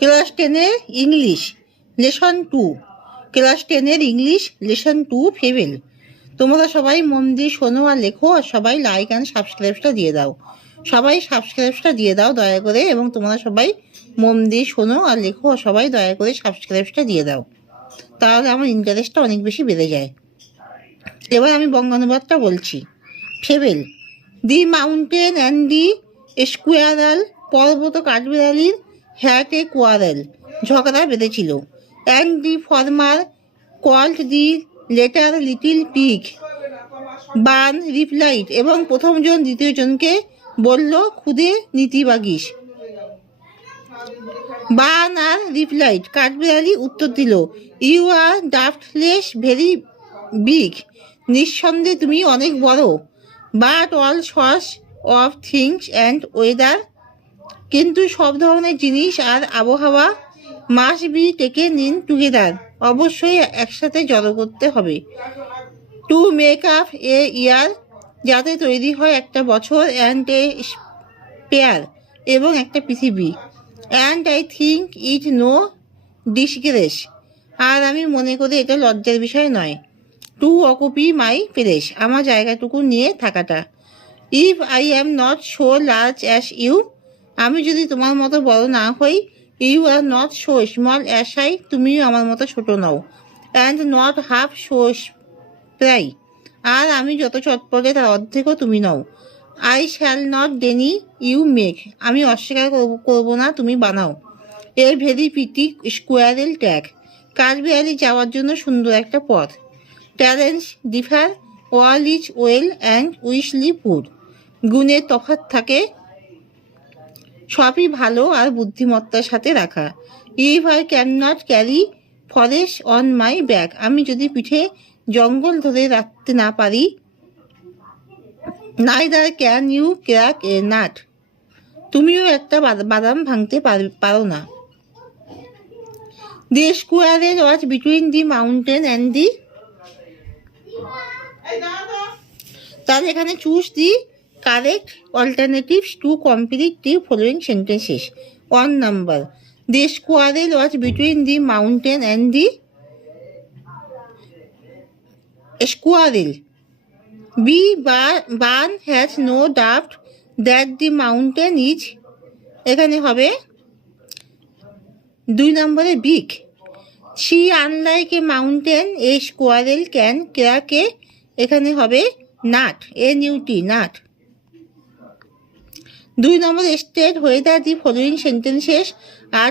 Class 10-এর English lesson 2, class 10-এর English lesson 2 fable. তোমরা সবাই মন দিয়ে শোনো আর লেখো, আর সবাই লাইক অ্যান্ড সাবস্ক্রাইবটা দিয়ে দাও। সবাই সাবস্ক্রাইবটা দিয়ে দাও দয়া করে, এবং তোমরা সবাই মন দিয়ে শোনো আর লেখো, আর সবাই দয়া করে সাবস্ক্রাইবটা দিয়ে দাও, তাহলে আমার ইন্টারেস্টটা অনেক বেশি বেড়ে যায়। এবার আমি বঙ্গানুবাদটা বলছি। Fable. The mountain and the স্কোয়ারাল, পর্বত কাঠবিড়ালির হ্যাট এ কোয়ারেল, ঝগড়া বেঁধেছিল। And the former called the letter little pig, bun replied, এবং প্রথমজন দ্বিতীয়জনকে বলল খুদে নীতিবাগীশ। বান আর রিপ্লাইড, কাঠবিড়ালি উত্তর দিল, ইউ আর ডাফটলেস ভেরি বিগ, নিঃসন্দেহে তুমি অনেক বড়। But all sorts of things and weather, কিন্তু সব ধরনের জিনিস আর আবহাওয়া must be taken in together, অবশ্যই একসাথে জড়ো করতে হবে। টু মেক আপ এ ইয়ার, যাতে তৈরি হয় একটা বছর। অ্যান্ড এ স্পেয়ার, এবং একটা পৃথিবী। And I think it no disgrace, আর আমি মনে করি এটা লজ্জার বিষয় নয়। টু অকুপি মাই প্লেস, আমার জায়গাটুকু নিয়ে থাকাটা। If I am not so large as you, আমি যদি তোমার মতো বড় না হই। You are not so small as I, তুমিও আমার মতো ছোট নও। And not half so spry, আর আমি যত চটপটে তার অর্ধেকও তুমি নও। I shall not Denny you make, আমি অস্বীকার করবো না তুমি বানাও। A very PT squirrel track, কাঠবিড়ালি যাওয়ার জন্য সুন্দর একটা পথ। Talents differ, all is well and উইশলি পুড, গুণের তফাৎ থাকে, সবই ভালো আর বুদ্ধিমত্তার সাথে রাখা। If I can not carry forest on my back, আমি যদি পিঠে জঙ্গল ধরে রাখতে না পারি। Neither can you crack a nut, তুমিও একটা বাদাম ভাঙতে পারো না। দি squirrel was between the mountain and the, তাহলে এখানে choose the correct alternatives to complete the following sentences. 1 number, the squirrel was between the mountain and the squirrel. B bun has no doubt that the mountain is, এখানে হবে 2 নম্বরে big. C unlike a mountain A squirrel can crack এ, এখানে হবে nut, NUT nut. 2 number, state whether the following sentences are